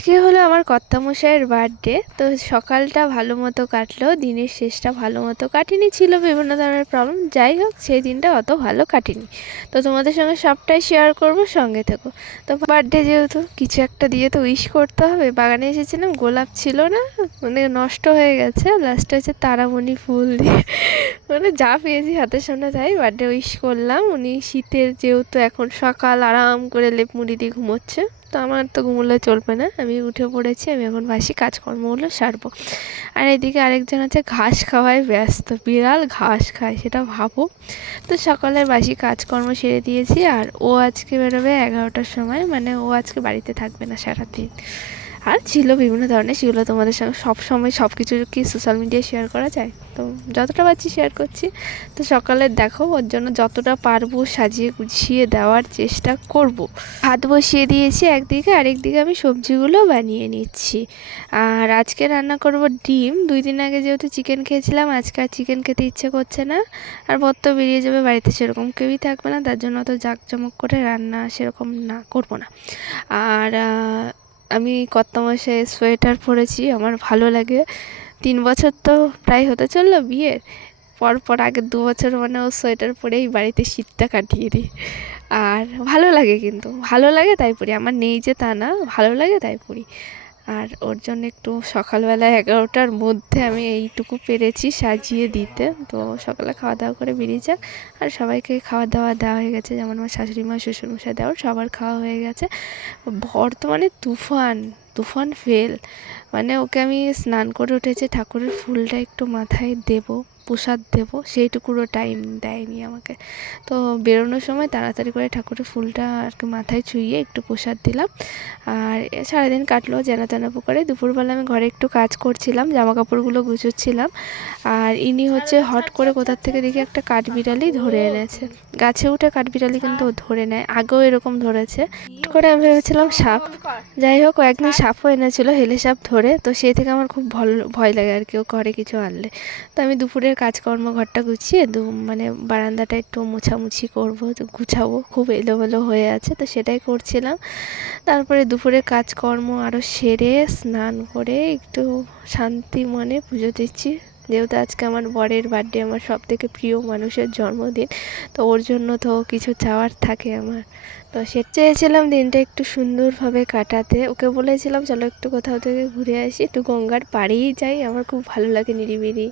আজকে হলো আমার কর্তামশাইয়ের বার্থডে। তো সকালটা ভালো মতো কাটলো, দিনের শেষটা ভালো মতো কাটেনি, ছিল বিভিন্ন ধরনের প্রবলেম। যাই হোক, সেই দিনটা অত ভালো কাটেনি। তো তোমাদের সঙ্গে সবটাই শেয়ার করব, সঙ্গে থেকো। তো বার্থডে যেহেতু কিছু একটা দিয়ে তো উইশ করতে হবে। বাগানে এসেছিলাম, গোলাপ ছিল না, মানে নষ্ট হয়ে গেছে। লাস্টে হচ্ছে তারামণি ফুল দিয়ে মানে যা পেয়েছি হাতের সামনে তাই বার্থডে উইশ করলাম। উনি শীতের যেহেতু এখন সকাল, আরাম করে লেপ মুড়ি দিয়ে ঘুমোচ্ছে। তো আমার তো ঘুমোলে চলবে না, আমি উঠে পড়েছি। আমি এখন বাসি কাজকর্মগুলো সারবো। আর এদিকে আরেকজন আছে ঘাস খাওয়ায় ব্যস্ত, বিড়াল ঘাস খায় সেটা ভাবো। তো সকালের বাসি কাজকর্ম সেরে দিয়েছি। আর ও আজকে বেরোবে 11টার সময়, মানে ও আজকে বাড়িতে থাকবে না সারাদিন। আর ছিল বিভিন্ন ধরনের, সেগুলো তোমাদের সঙ্গে সব সময় সব কিছু কি সোশ্যাল মিডিয়ায় শেয়ার করা যায়? তো যতটা পারছি শেয়ার করছি। তো সকালে দেখো, ওর জন্য যতটা পারবো সাজিয়ে গুছিয়ে দেওয়ার চেষ্টা করব। ভাত বসিয়ে দিয়েছি একদিকে, আরেকদিকে আমি সবজিগুলো বানিয়ে নিচ্ছি। আর আজকে রান্না করব ডিম। 2 দিন আগে যেহেতু চিকেন খেয়েছিলাম, আজকে আর চিকেন খেতে ইচ্ছে করছে না। আর বর তো বেরিয়ে যাবে, বাড়িতে সেরকম কেউই থাকবে না, তার জন্য অত জাঁকজমক করে রান্না সেরকম না করবো না। আর আমি কর্তামশাইয়ের সোয়েটার পরেছি, আমার ভালো লাগে। 3 বছর তো প্রায় হতে চললো বিয়ের, পর আগের 2 বছর মানে ও সোয়েটার পরেই বাড়িতে শীতটা কাটিয়ে দিই। আর ভালো লাগে, কিন্তু ভালো লাগে তাই পরি, আমার নেই যে তা না, ভালো লাগে তাই পরি। আর ওর জন্য একটু সকালবেলায় 11টার মধ্যে আমি এইটুকু পেরেছি সাজিয়ে দিতে। তো সকালে খাওয়া দাওয়া করে বেরিয়ে যাক। আর সবাইকে খাওয়া দাওয়া দেওয়া হয়ে গেছে, যেমন আমার শাশুড়ি মা, শ্বশুরমশাই, দেওয়ার সবার খাওয়া হয়ে গেছে। বর্তমানে তুফান তুফান ফেল, মানে ওকে আমি স্নান করে উঠেছে, ঠাকুরের ফুলটা একটু মাথায় দেব, প্রসাদ দেবো, সেইটুকুরও টাইম দেয়নি আমাকে। তো বেরোনোর সময় তাড়াতাড়ি করে ঠাকুরের ফুলটা একটু মাথায় ছুঁয়ে একটু প্রসাদ দিলাম। আর সারাদিন কাটলো যেন তেন করে। দুপুরবেলা আমি ঘরে একটু কাজ করছিলাম, জামা কাপড়গুলো গুছোচ্ছিলাম। আর ইনি হচ্ছে হট করে কোথার থেকে দেখি একটা কাঠবিড়ালি ধরে এনেছে। গাছে উঠে কাঠবিড়ালি কিন্তু ও ধরে নেয়, আগেও এরকম ধরেছে। হট করে আমি ভেবেছিলাম সাপ, যাই হোক ও একদিন সাপও এনেছিল, হেলে সাপ ধরে। তো সেই থেকে আমার খুব ভয় লাগে আর কি ও ঘরে কিছু আনলে। তো আমি দুপুরের কাজকর্ম ঘরটা গুছিয়ে মানে বারান্দাটা একটু মোছামুছি করবো, তো গুছাবো, খুব এলোমেলো হয়ে আছে, তো সেটাই করছিলাম। তারপরে দুপুরের কাজকর্ম আরও সেরে স্নান করে একটু শান্তি মনে পুজো দিচ্ছি। যেহেতু আজকে আমার বরের বার্থডে, আমার সব থেকে প্রিয় মানুষের জন্মদিন, তো ওর জন্য তো কিছু চাওয়ার থাকে আমার। তো সে চেয়েছিলাম দিনটা একটু সুন্দরভাবে কাটাতে। ওকে বলেছিলাম চলো একটু কোথাও থেকে ঘুরে আসি, একটু গঙ্গার পাড়েই যাই, আমার খুব ভালো লাগে নিরিবিলি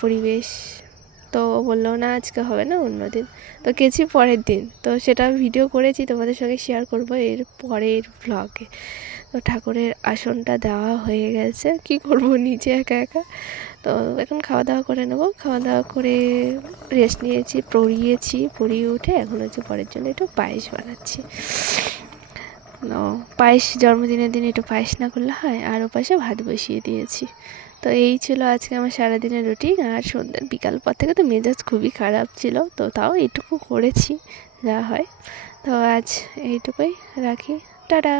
পরিবেশ। তো ও বললো না আজকে হবে না, অন্য দিন। তো গেছি পরের দিন, তো সেটা ভিডিও করেছি, তোমাদের সঙ্গে শেয়ার করবো এর পরের ব্লগে। তো ঠাকুরের আসনটা দেওয়া হয়ে গেছে, কি করব নিচে একা একা। তো এখন খাওয়া দাওয়া করে নেবো, খাওয়া দাওয়া করে রেস্ট নিয়েছি, পড়িয়ে উঠে এখন হচ্ছে পরের জন্য একটু পায়েস বানাচ্ছি। পায়েস জন্মদিনের দিন একটু পায়েস না করলে হয়। আর ওপাশে ভাত বসিয়ে দিয়েছি। তো এই ছিল আজকে আমার সারাদিনের রুটিন। আর সন্ধ্যার বিকাল পর থেকে তো মেজাজ খুবই খারাপ ছিল, তো তাও এইটুকু করেছি যা হয়। তো আজ এইটুকুই রাখি, টাটা।